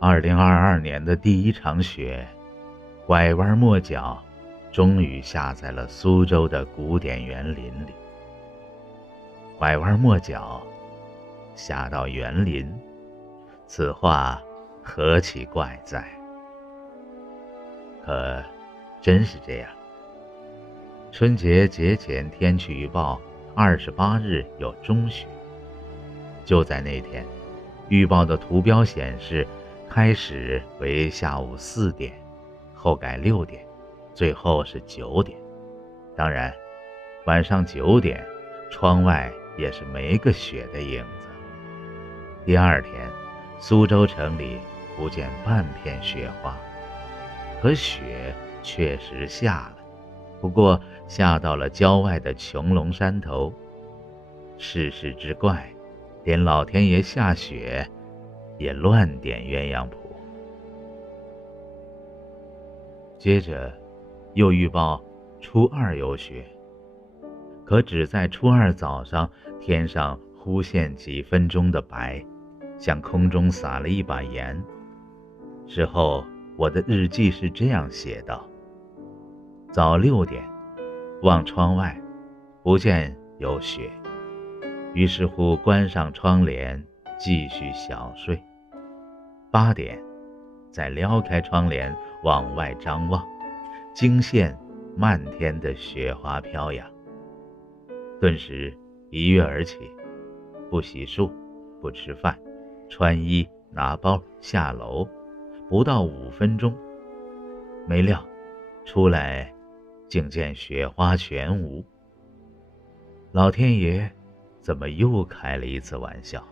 2022年的第一场雪，拐弯抹角，终于下在了苏州的古典园林里。拐弯抹角，下到园林，此话何其怪哉！可真是这样。春节节前天气预报28日有中雪，就在那天，预报的图标显示开始为下午4点，后改6点，最后是9点。当然，晚上9点，窗外也是没个雪的影子。第二天，苏州城里不见半片雪花，可雪确实下了，不过下到了郊外的穹窿山头。世事之怪，连老天爷下雪也乱点鸳鸯谱。接着又预报初2有雪，可只在初2早上，天上忽现几分钟的白，像空中撒了一把盐。事后我的日记是这样写道：早6点，望窗外，不见有雪，于是乎关上窗帘，继续小睡。8点，再撩开窗帘往外张望，惊现漫天的雪花飘扬。顿时一跃而起，不洗漱，不吃饭，穿衣拿包下楼，不到5分钟，没料出来竟见雪花全无。老天爷怎么又开了一次玩笑？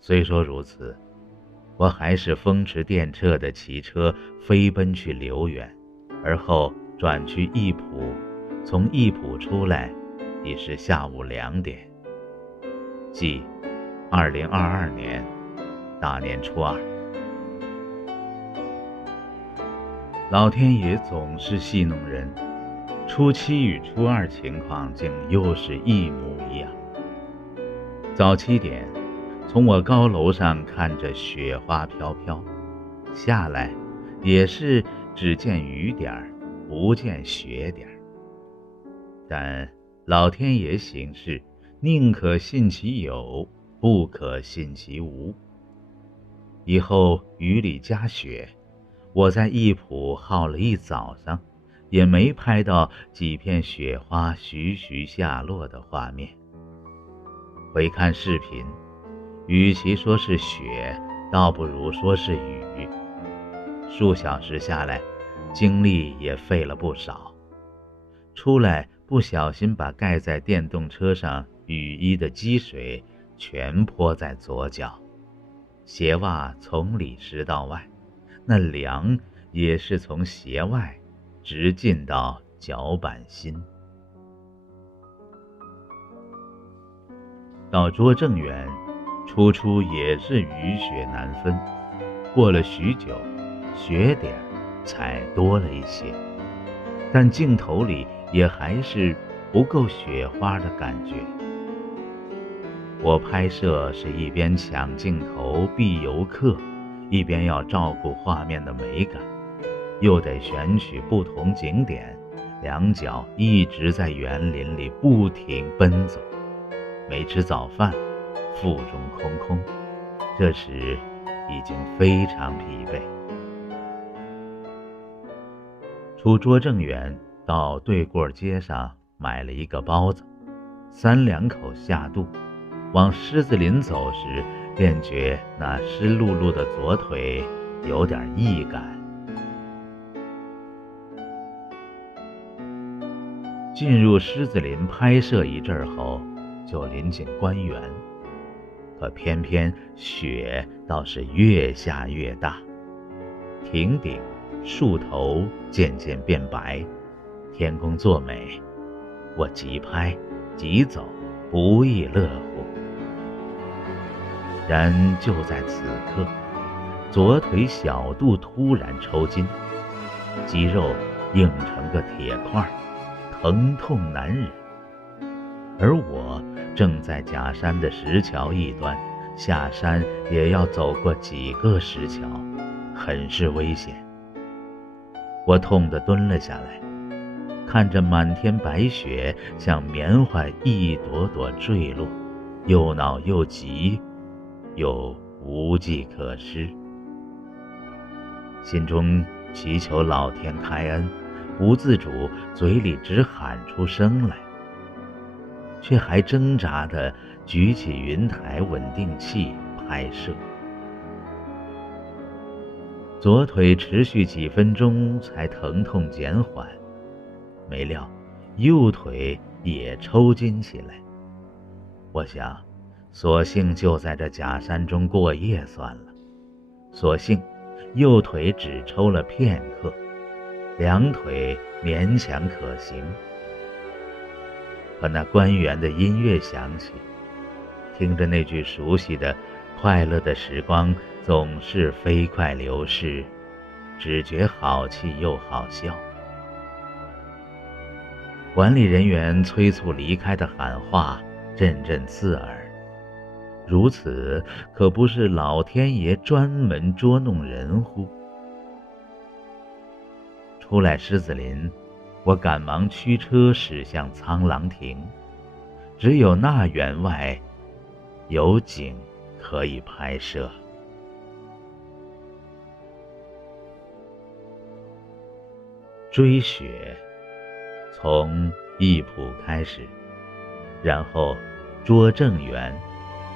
虽说如此，我还是风驰电掣地骑车飞奔去留园，而后转去义浦，从义浦出来已是下午2点，即2022年大年初2。老天爷总是戏弄人，初7与初2情况竟又是一模一样。早7点，从我高楼上看着雪花飘飘，下来也是只见雨点，不见雪点。但老天爷行事，宁可信其有，不可信其无。以后雨里加雪，我在义浦耗了一早上，也没拍到几片雪花徐徐下落的画面。回看视频，与其说是雪，倒不如说是雨。数小时下来，精力也费了不少。出来不小心把盖在电动车上雨衣的积水全泼在左脚，鞋袜从里湿到外，那凉也是从鞋外直进到脚板心。到拙政园，初也是雨雪难分，过了许久，雪点才多了一些，但镜头里也还是不够雪花的感觉。我拍摄是一边抢镜头避游客，一边要照顾画面的美感，又得选取不同景点，两脚一直在园林里不停奔走。没吃早饭，腹中空空，这时已经非常疲惫。出拙政园到对过街上买了一个包子，3两口下肚，往狮子林走时，便觉那湿漉漉的左腿有点异感。进入狮子林拍摄一阵后，就临近官园，可偏偏雪倒是越下越大，亭顶树头渐渐变白，天公作美，我急拍急走，不亦乐乎。然就在此刻，左腿小肚突然抽筋，肌肉硬成个铁块，疼痛难忍。而我正在假山的石桥一端，下山也要走过几个石桥，很是危险。我痛得蹲了下来，看着满天白雪像棉花一朵朵坠落，又恼又急，又无计可施，心中祈求老天开恩，不自主嘴里只喊出声来，却还挣扎地举起云台稳定器拍摄。左腿持续几分钟才疼痛减缓，没料右腿也抽筋起来。我想，索性就在这假山中过夜算了。所幸右腿只抽了片刻，两腿勉强可行。可那官员的音乐响起，听着那句熟悉的快乐的时光总是飞快流逝，只觉好气又好笑。管理人员催促离开的喊话阵阵刺耳，如此可不是老天爷专门捉弄人乎？出来狮子林，我赶忙驱车驶向苍狼亭，只有那员外有景可以拍摄。追雪从义浦开始，然后拙政园、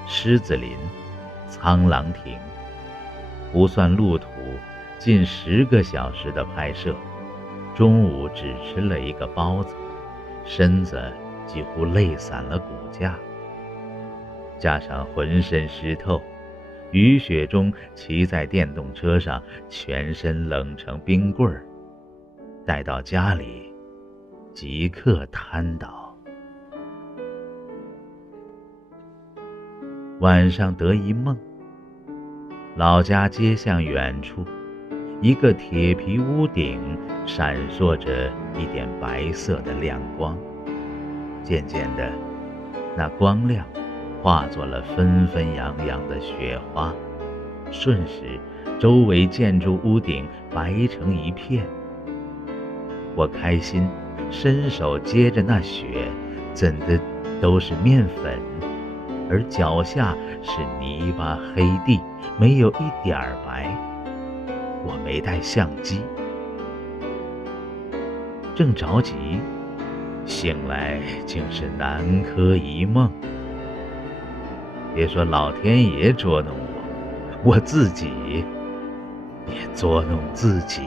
狮子林、苍狼亭，不算路途，近10个小时的拍摄。中午只吃了一个包子，身子几乎累散了骨架，加上浑身湿透，雨雪中骑在电动车上，全身冷成冰棍儿。待到家里，即刻瘫倒。晚上得一梦，老家街巷远处，一个铁皮屋顶闪烁着一点白色的亮光，渐渐的，那光亮化作了纷纷扬扬的雪花，瞬时周围建筑屋顶白成一片。我开心，伸手接着那雪，怎的都是面粉，而脚下是泥巴黑地，没有一点儿白。我没带相机，正着急，醒来竟是南柯一梦。别说老天爷捉弄我，我自己也捉弄自己。